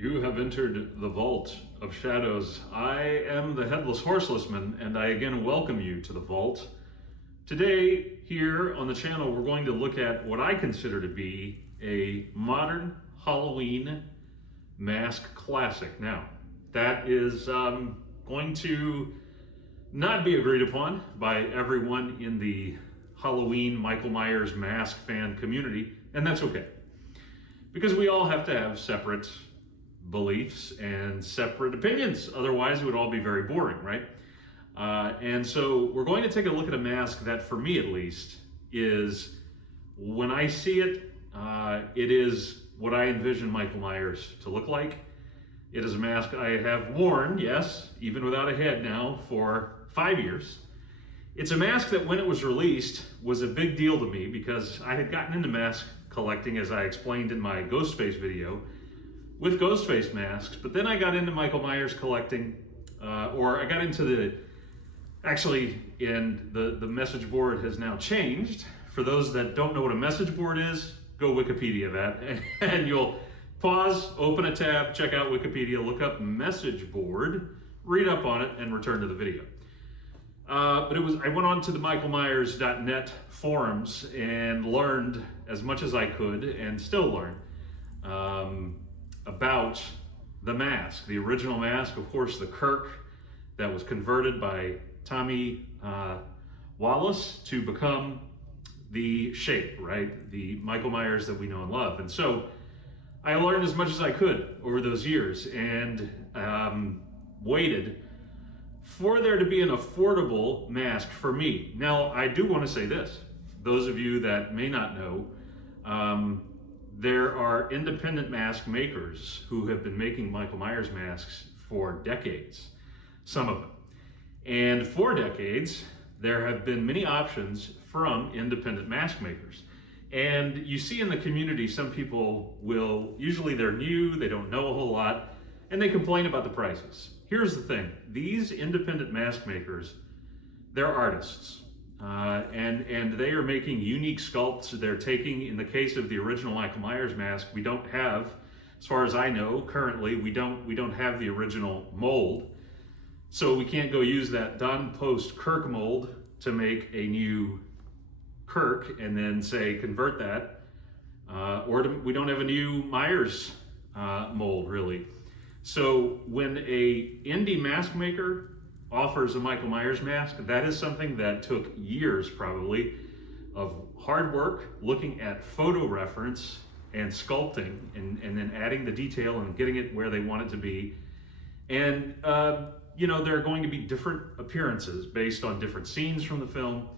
You have entered the vault of shadows. I am the Headless Horselessman, and I again welcome you to the vault. Today, here on the channel, we're going to look at what I consider to be a modern Halloween mask classic. Now, that is going to not be agreed upon by everyone in the Halloween Michael Myers mask fan community, and that's okay. Because we all have to have separate beliefs and separate opinions. Otherwise, it would all be very boring, right? And so we're going to take a look at a mask that, for me at least, is, when I see it, it is what I envision Michael Myers to look like. It is a mask I have worn, yes, even without a head now, for 5 years. It's a mask that, when it was released, was a big deal to me because I had gotten into mask collecting, as I explained in my Ghostface video, with Ghostface masks, but then I got into Michael Myers collecting, or I got into the message board has now changed. For those that don't know what a message board is, go Wikipedia that, and you'll pause, open a tab, check out Wikipedia, look up message board, read up on it, and return to the video. But I went on to the michaelmyers.net forums and learned as much as I could, and still learn, about the mask, the original mask, of course, the Kirk that was converted by Tommy Wallace to become the shape, right? The Michael Myers that we know and love. And so I learned as much as I could over those years, and waited for there to be an affordable mask for me. Now, I do want to say this. Those of you that may not know, there are independent mask makers who have been making Michael Myers masks for decades, some of them. And for decades, there have been many options from independent mask makers. And you see in the community, some people will, usually they're new, they don't know a whole lot, and they complain about the prices. Here's the thing, these independent mask makers, they're artists. And they are making unique sculpts. They're taking, in the case of the original Michael Myers mask, we don't have, as far as I know, currently, we don't have the original mold. So we can't go use that Don Post Kirk mold to make a new Kirk and then say, convert that. We don't have a new Myers mold, really. So when a indie mask maker offers a Michael Myers mask, that is something that took years, probably, of hard work, looking at photo reference and sculpting, and then adding the detail and getting it where they want it to be. And, there are going to be different appearances based on different scenes from the film.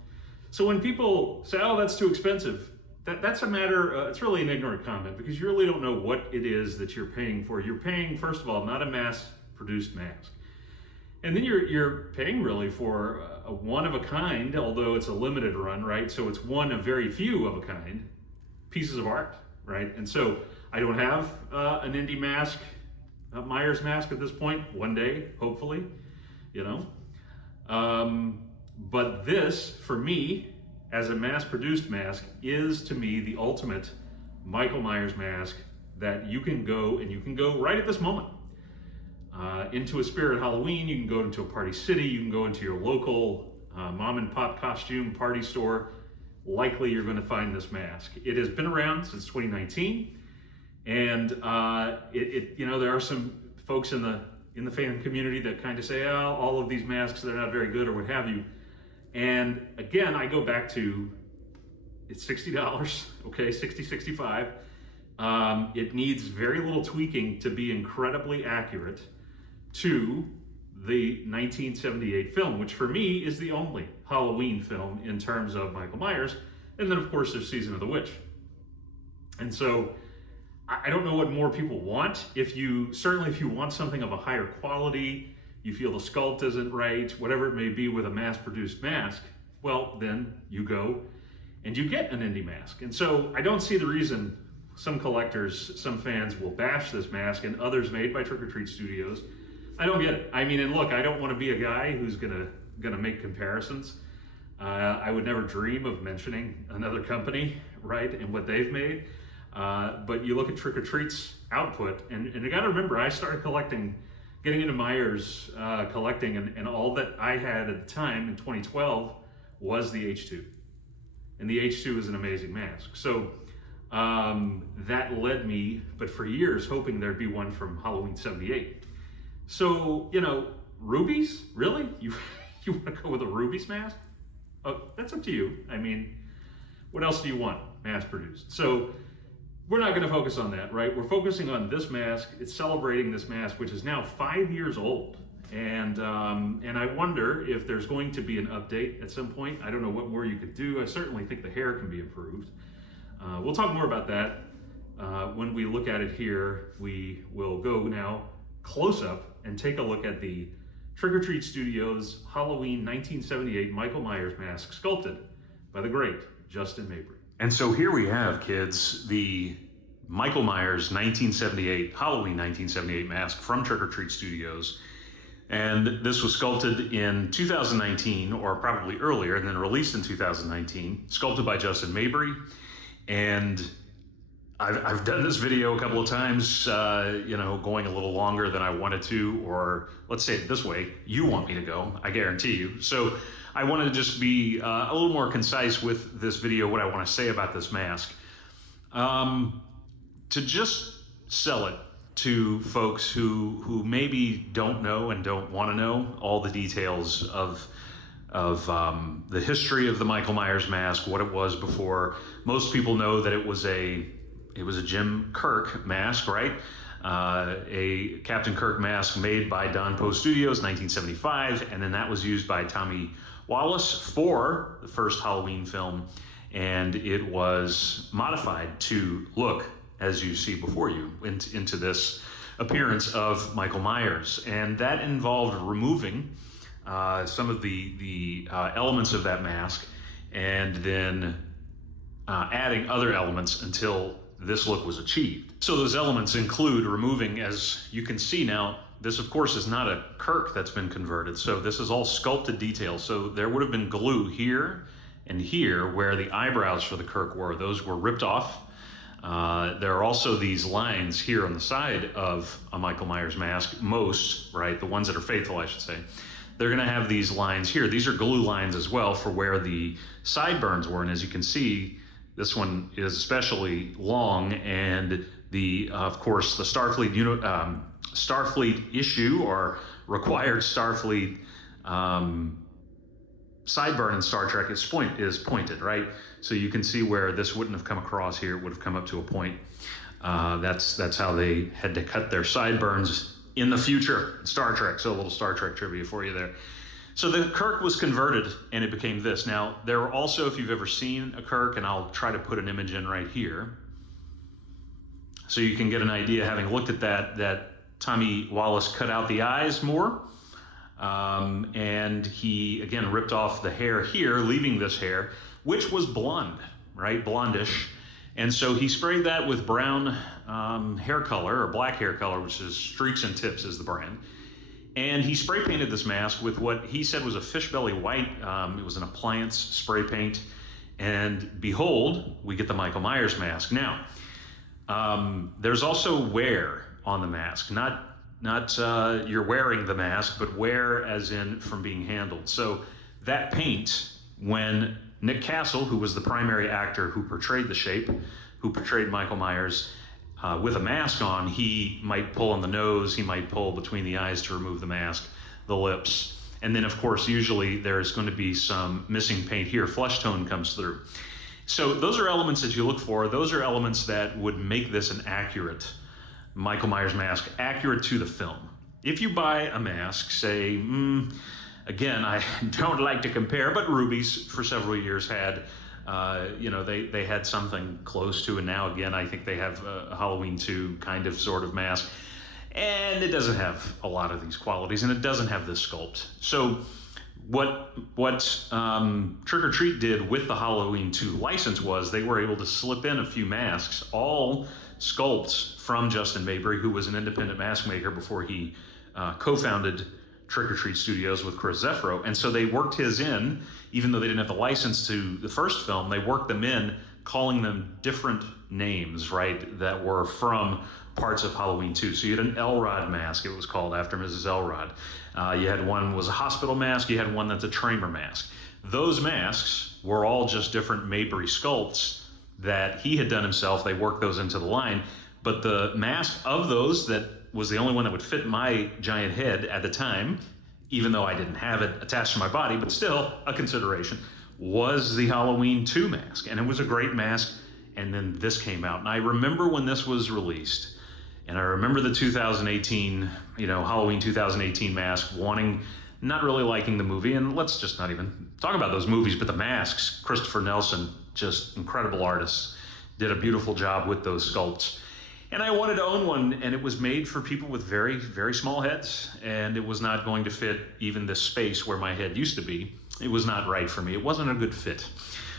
So when people say, oh, that's too expensive, that's a matter, it's really an ignorant comment, because you really don't know what it is that you're paying for. You're paying, first of all, not a mass-produced mask. And then you're paying really for a one of a kind, although it's a limited run, right? So it's one of very few of a kind pieces of art, right? And so I don't have an indie mask, a Myers mask at this point. One day, hopefully, But this, for me, as a mass-produced mask, is to me the ultimate Michael Myers mask that you can go right at this moment. Into a Spirit Halloween, you can go into a Party City, you can go into your local mom and pop costume party store. Likely you're going to find this mask. It has been around since 2019, and there are some folks in the fan community that kind of say, oh, all of these masks, they're not very good, or what have you. And again, I go back to, it's $60, okay, $60, $65. It needs very little tweaking to be incredibly accurate to the 1978 film, which for me is the only Halloween film in terms of Michael Myers. And then, of course, there's Season of the Witch. And so I don't know what more people want. Certainly if you want something of a higher quality, you feel the sculpt isn't right, whatever it may be with a mass-produced mask, well, then you go and you get an indie mask. And so I don't see the reason some collectors, some fans will bash this mask, and others made by Trick or Treat Studios. I don't get it. I mean, and look, I don't want to be a guy who's gonna make comparisons. I would never dream of mentioning another company, right, and what they've made. But you look at Trick or Treat's output, and you got to remember, I started getting into Myers collecting, and all that I had at the time in 2012 was the H2. And the H2 is an amazing mask. So that led me, but for years, hoping there'd be one from Halloween 78. So, rubies? Really? You want to go with a rubies mask? Oh, that's up to you. I mean, what else do you want mass produced? So we're not going to focus on that, right? We're focusing on this mask. It's celebrating this mask, which is now 5 years old. And I wonder if there's going to be an update at some point. I don't know what more you could do. I certainly think the hair can be improved. We'll talk more about that when we look at it here. We will go now close up and take a look at the Trick or Treat Studios Halloween 1978 Michael Myers mask sculpted by the great Justin Mabry. And so here we have, kids, the Michael Myers 1978 Halloween 1978 mask from Trick or Treat Studios. And this was sculpted in 2019, or probably earlier, and then released in 2019, sculpted by Justin Mabry. And I've done this video a couple of times, going a little longer than I wanted to, or let's say it this way, you want me to go, I guarantee you. So I wanted to just be a little more concise with this video, what I want to say about this mask. To just sell it to folks who maybe don't know and don't want to know all the details of the history of the Michael Myers mask, what it was before. Most people know that it was a Jim Kirk mask, right? A Captain Kirk mask made by Don Poe Studios, 1975, and then that was used by Tommy Wallace for the first Halloween film, and it was modified to look as you see before you into this appearance of Michael Myers, and that involved removing some of the elements of that mask, and then adding other elements until this look was achieved. So those elements include removing, as you can see now, this of course is not a Kirk that's been converted, so this is all sculpted details. So there would have been glue here and here where the eyebrows for the Kirk were. Those were ripped off. There are also these lines here on the side of a Michael Myers mask, most, right, the ones that are faithful, I should say. They're gonna have these lines here. These are glue lines as well for where the sideburns were, and as you can see, this one is especially long, and of course, the Starfleet issue, or required Starfleet sideburn in Star Trek is pointed, right? So you can see where this wouldn't have come across here, it would have come up to a point. That's how they had to cut their sideburns in the future in Star Trek. So a little Star Trek trivia for you there. So the Kirk was converted and it became this. Now, there are also, if you've ever seen a Kirk, and I'll try to put an image in right here, so you can get an idea, having looked at that Tommy Wallace cut out the eyes more, and he, again, ripped off the hair here, leaving this hair, which was blonde, right, blondish. And so he sprayed that with brown hair color, or black hair color, which is Streaks and Tips is the brand. And he spray painted this mask with what he said was a fish belly white. It was an appliance spray paint. And behold, we get the Michael Myers mask. Now, there's also wear on the mask. Not you're wearing the mask, but wear as in from being handled. So that paint, when Nick Castle, who was the primary actor who portrayed the Shape, who portrayed Michael Myers, with a mask on, he might pull on the nose, he might pull between the eyes to remove the mask, the lips. And then of course, usually there's going to be some missing paint here, flesh tone comes through. So those are elements that you look for. Those are elements that would make this an accurate Michael Myers mask, accurate to the film. If you buy a mask, say, again, I don't like to compare, but Ruby's for several years had, they had something close to, and now again, I think they have a Halloween 2 kind of sort of mask, and it doesn't have a lot of these qualities, and it doesn't have this sculpt. So what Trick or Treat did with the Halloween 2 license was they were able to slip in a few masks, all sculpts from Justin Mabry, who was an independent mask maker before he co-founded Trick or Treat Studios with Chris Zeffiro. And so they worked his in, even though they didn't have the license to the first film, they worked them in calling them different names, right, that were from parts of Halloween 2. So you had an Elrod mask, it was called after Mrs. Elrod. You had one was a hospital mask, you had one that's a Tramer mask. Those masks were all just different Mabry sculpts that he had done himself. They worked those into the line. But the mask of those that was the only one that would fit my giant head at the time, even though I didn't have it attached to my body, but still a consideration, was the Halloween 2 mask. And it was a great mask. And then this came out. And I remember when this was released, and I remember the 2018, Halloween 2018 mask, not really liking the movie. And let's just not even talk about those movies, but the masks, Christopher Nelson, just incredible artist, did a beautiful job with those sculpts. And I wanted to own one, and it was made for people with very, very small heads, and it was not going to fit even the space where my head used to be. It was not right for me. It wasn't a good fit.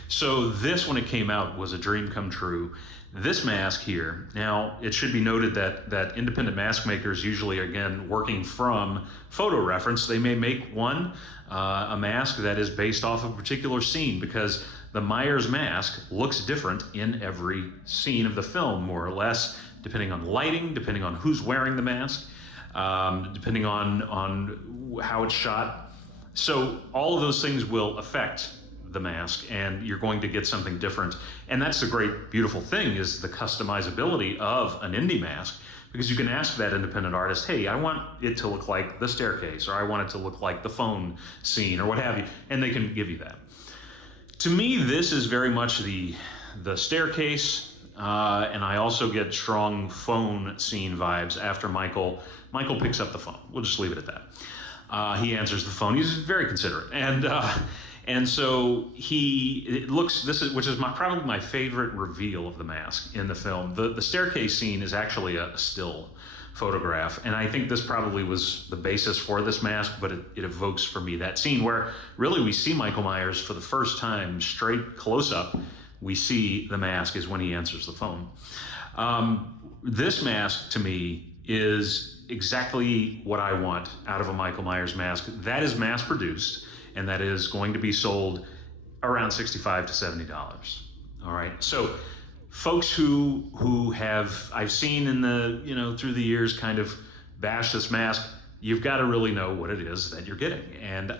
So this, when it came out, was a dream come true. This mask here, now it should be noted that independent mask makers usually, again, working from photo reference, they may make a mask that is based off of a particular scene, because the Myers mask looks different in every scene of the film, more or less, depending on lighting, depending on who's wearing the mask, depending on how it's shot. So all of those things will affect the mask, and you're going to get something different. And that's the great, beautiful thing, is the customizability of an indie mask, because you can ask that independent artist, hey, I want it to look like the staircase, or I want it to look like the phone scene, or what have you, and they can give you that. To me, this is very much the staircase, and I also get strong phone scene vibes after Michael picks up the phone. We'll just leave it at that. He answers the phone. He's very considerate, and so which is probably my favorite reveal of the mask in the film. The staircase scene is actually a still photograph, and I think this probably was the basis for this mask, but it evokes for me that scene where really we see Michael Myers for the first time, straight close up. We see the mask is when he answers the phone. This mask to me is exactly what I want out of a Michael Myers mask. That is mass produced, and that is going to be sold around $65 to $70. All right. So folks who I've seen in the, through the years kind of bash this mask, you've got to really know what it is that you're getting. And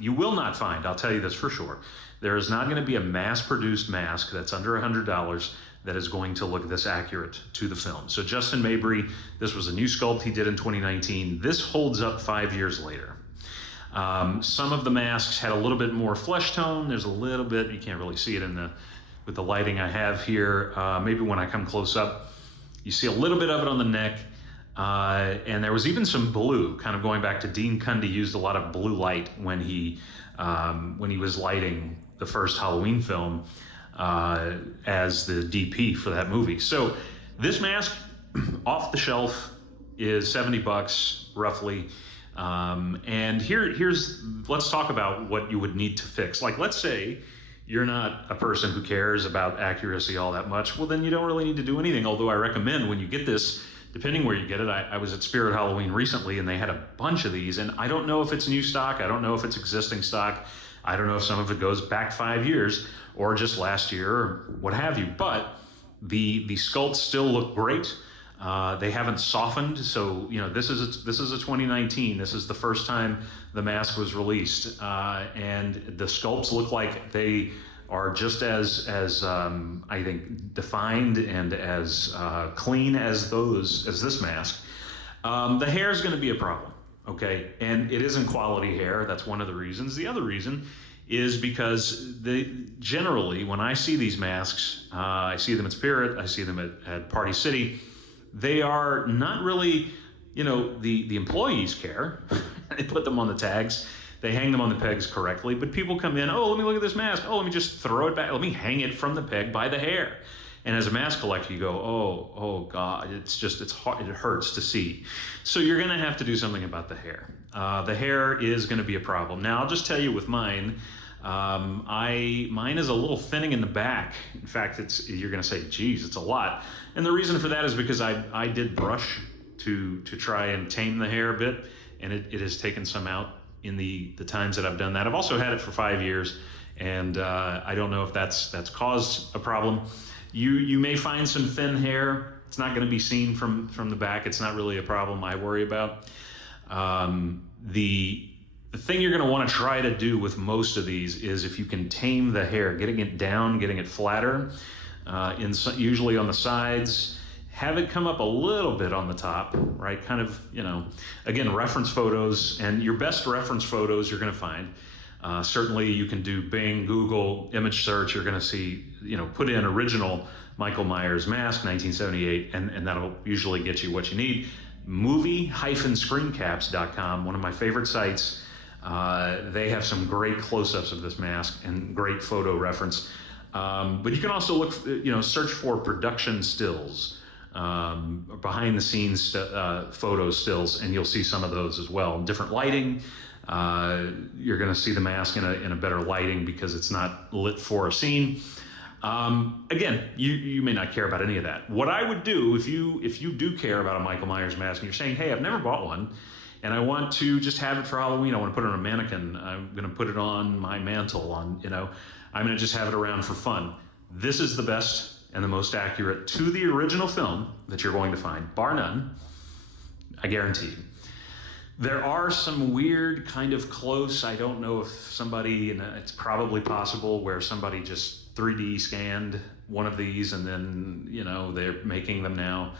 you will not find, I'll tell you this for sure, there is not going to be a mass-produced mask that's under $100 that is going to look this accurate to the film. So Justin Mabry, this was a new sculpt he did in 2019. This holds up 5 years later. Some of the masks had a little bit more flesh tone. There's a little bit, you can't really see it with the lighting I have here. Maybe when I come close up, you see a little bit of it on the neck. And there was even some blue, kind of going back to Dean Cundey used a lot of blue light when he was lighting the first Halloween film as the DP for that movie. So this mask off the shelf is $70 roughly. And let's talk about what you would need to fix. Like, let's say you're not a person who cares about accuracy all that much. Well, then you don't really need to do anything. Although I recommend when you get this, depending where you get it, I was at Spirit Halloween recently and they had a bunch of these, and I don't know if it's new stock. I don't know if it's existing stock. I don't know if some of it goes back 5 years or just last year or what have you, but the sculpts still look great. They haven't softened, so this is a 2019. This is the first time the mask was released, and the sculpts look like they are just as I think defined and as clean as this mask. The hair is going to be a problem, okay, and it isn't quality hair. That's one of the reasons. The other reason is because generally when I see these masks, I see them at Spirit, I see them at Party City. They are not really, the employees care. They put them on the tags. They hang them on the pegs correctly. But people come in, oh, let me look at this mask. Oh, let me just throw it back. Let me hang it from the peg by the hair. And as a mask collector, you go, oh God, it's hard. It hurts to see. So you're going to have to do something about the hair. The hair is going to be a problem. Now, I'll just tell you with mine, mine is a little thinning in the back. In fact, you're going to say, geez, it's a lot. And the reason for that is because I did brush to try and tame the hair a bit, and it has taken some out in the times that I've done that. I've also had it for 5 years, and I don't know if that's caused a problem. You may find some thin hair. It's not going to be seen from the back. It's not really a problem I worry about. The thing you're going to want to try to do with most of these is if you can tame the hair, getting it down, getting it flatter, usually on the sides. Have it come up a little bit on the top, right? Kind of, again, reference photos, and your best reference photos you're going to find. Certainly you can do Bing, Google, image search. You're going to see, put in original Michael Myers mask, 1978, and that'll usually get you what you need. Movie-screencaps.com, one of my favorite sites. They have some great close-ups of this mask and great photo reference. But you can also look, search for production stills. Behind the scenes photo stills, and you'll see some of those as well. Different lighting, you're going to see the mask in a better lighting because it's not lit for a scene. Again, you may not care about any of that. What I would do if you do care about a Michael Myers mask and you're saying, hey, I've never bought one and I want to just have it for Halloween, I want to put it on a mannequin, I'm going to put it on my mantle, I'm going to just have it around for fun. This is the best and the most accurate to the original film that you're going to find, bar none, I guarantee you. There are some weird kind of close, I don't know if somebody, and it's probably possible where somebody just 3D scanned one of these and then, they're making them now.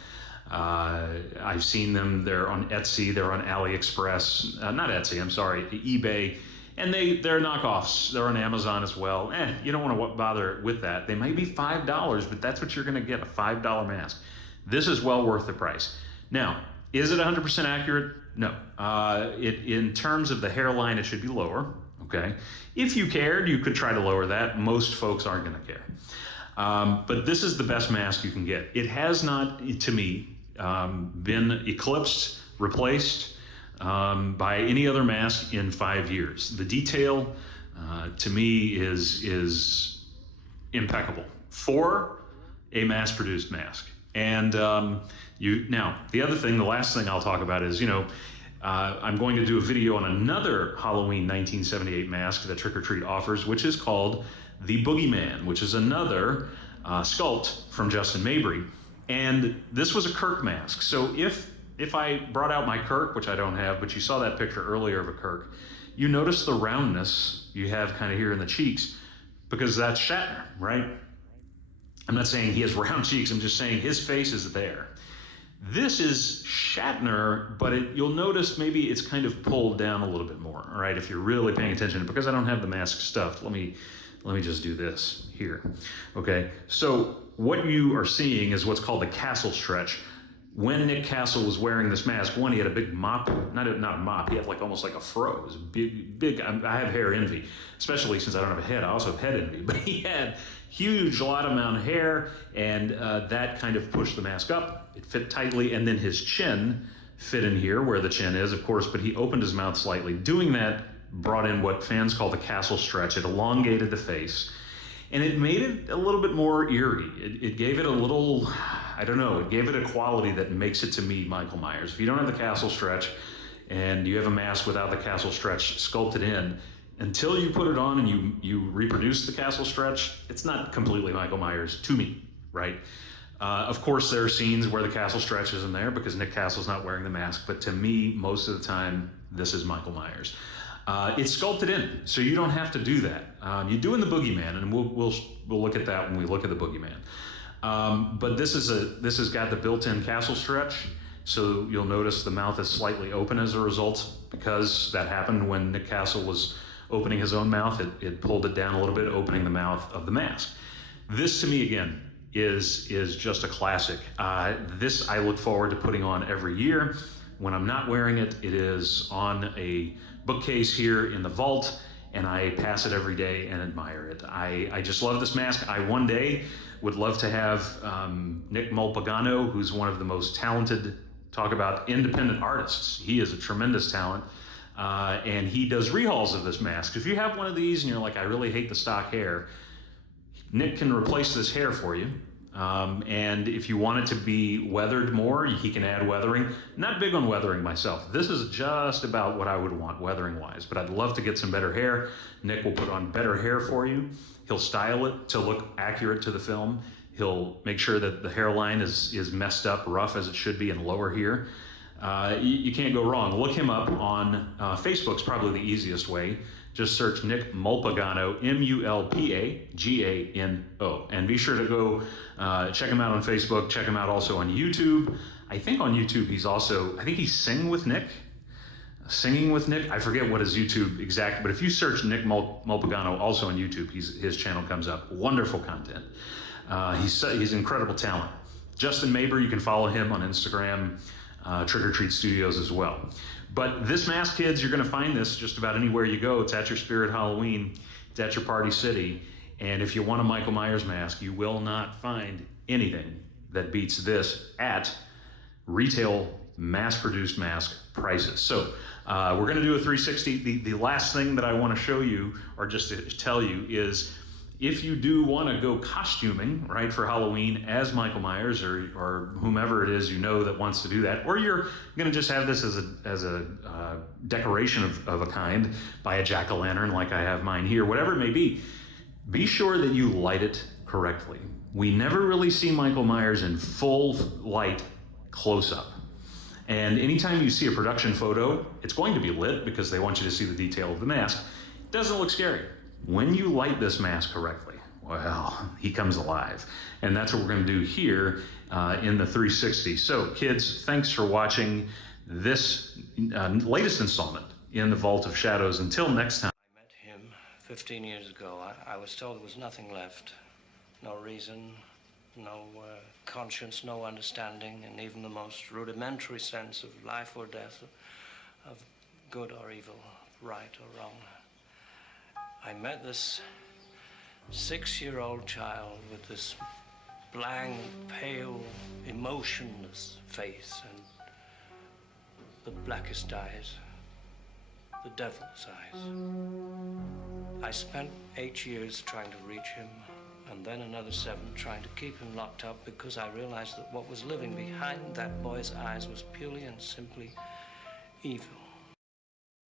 I've seen them, they're on Etsy, they're on AliExpress, not Etsy, I'm sorry, eBay. And they're knockoffs. They're on Amazon as well. You don't want to bother with that. They might be $5, but that's what you're going to get, a $5 mask. This is well worth the price. Now, is it 100% accurate? No. In terms of the hairline, it should be lower. Okay. If you cared, you could try to lower that. Most folks aren't going to care. But this is the best mask you can get. It has not, to me, been eclipsed, replaced by any other mask in 5 years. The detail, to me, is impeccable for a mass-produced mask. And now, the other thing, the last thing I'll talk about is, I'm going to do a video on another Halloween 1978 mask that Trick or Treat offers, which is called the Boogeyman, which is another sculpt from Justin Mabry. And this was a Kirk mask. So if I brought out my Kirk, which I don't have, but you saw that picture earlier of a Kirk, you notice the roundness you have kind of here in the cheeks, because that's Shatner, right? I'm not saying he has round cheeks, I'm just saying his face is there. This is Shatner, but you'll notice maybe it's kind of pulled down a little bit more, all right, if you're really paying attention. Because I don't have the mask stuffed, let me just do this here, okay? So what you are seeing is what's called the castle stretch. When Nick Castle was wearing this mask, one, he had a big mop, not a mop, he had almost like a fro. It was big, I have hair envy, especially since I don't have a head. I also have head envy, but he had huge, lot amount of hair, and that kind of pushed the mask up. It fit tightly, and then his chin fit in here where the chin is, of course, but he opened his mouth slightly. Doing that brought in what fans call the castle stretch. It elongated the face, and it made it a little bit more eerie. It gave it a little, I don't know, it gave it a quality that makes it, to me, Michael Myers. If you don't have the castle stretch and you have a mask without the castle stretch sculpted in, until you put it on and you reproduce the castle stretch, it's not completely Michael Myers to me, right? Of course, there are scenes where the castle stretch isn't there because Nick Castle's not wearing the mask, but to me, most of the time, this is Michael Myers. It's sculpted in, so you don't have to do that. You do in the Boogeyman, and we'll look at that when we look at the Boogeyman. But this has got the built-in castle stretch, so you'll notice the mouth is slightly open as a result, because that happened when Nick Castle was opening his own mouth. It pulled it down a little bit, opening the mouth of the mask. This, to me, again, is just a classic. This I look forward to putting on every year. When I'm not wearing it, it is on a bookcase here in the vault, and I pass it every day and admire it. I just love this mask. I one day would love to have Nick Mulpagano, who's one of the most talented, talk about independent artists. He is a tremendous talent, and he does rehauls of this mask. If you have one of these and you're like, I really hate the stock hair, Nick can replace this hair for you. And if you want it to be weathered more, he can add weathering. Not big on weathering myself. This is just about what I would want weathering wise, but I'd love to get some better hair. Nick will put on better hair for you. He'll style it to look accurate to the film. He'll make sure that the hairline is messed up, rough as it should be, and lower here. You can't go wrong. Look him up on Facebook's probably the easiest way. Just search Nick Mulpagano, Mulpagano. And be sure to go check him out on Facebook. Check him out also on YouTube. I think on YouTube I think he's Singing with Nick. I forget what his YouTube exact, but if you search Nick Mulpagano also on YouTube, his channel comes up. Wonderful content. He's incredible talent. Justin Mabry, you can follow him on Instagram, Trick or Treat Studios as well. But this mask, kids, you're going to find this just about anywhere you go. It's at your Spirit Halloween. It's at your Party City. And if you want a Michael Myers mask, you will not find anything that beats this at retail mass-produced mask prices. So we're going to do a 360. The last thing that I want to show you, or just to tell you, is if you do want to go costuming, right, for Halloween as Michael Myers or whomever it is you know that wants to do that, or you're going to just have this as a decoration of a kind, buy a jack-o'-lantern like I have mine here, whatever it may be sure that you light it correctly. We never really see Michael Myers in full light close-up. And anytime you see a production photo, it's going to be lit because they want you to see the detail of the mask. It doesn't look scary. When you light this mask correctly, well, he comes alive. And that's what we're going to do here in the 360. So, kids, thanks for watching this latest installment in the Vault of Shadows. Until next time. I met him 15 years ago. I was told there was nothing left. No reason, no conscience, no understanding, and even the most rudimentary sense of life or death, of good or evil, right or wrong. I met this 6-year-old child with this blank, pale, emotionless face and the blackest eyes, the devil's eyes. I spent 8 years trying to reach him, and then another 7 trying to keep him locked up, because I realized that what was living behind that boy's eyes was purely and simply evil.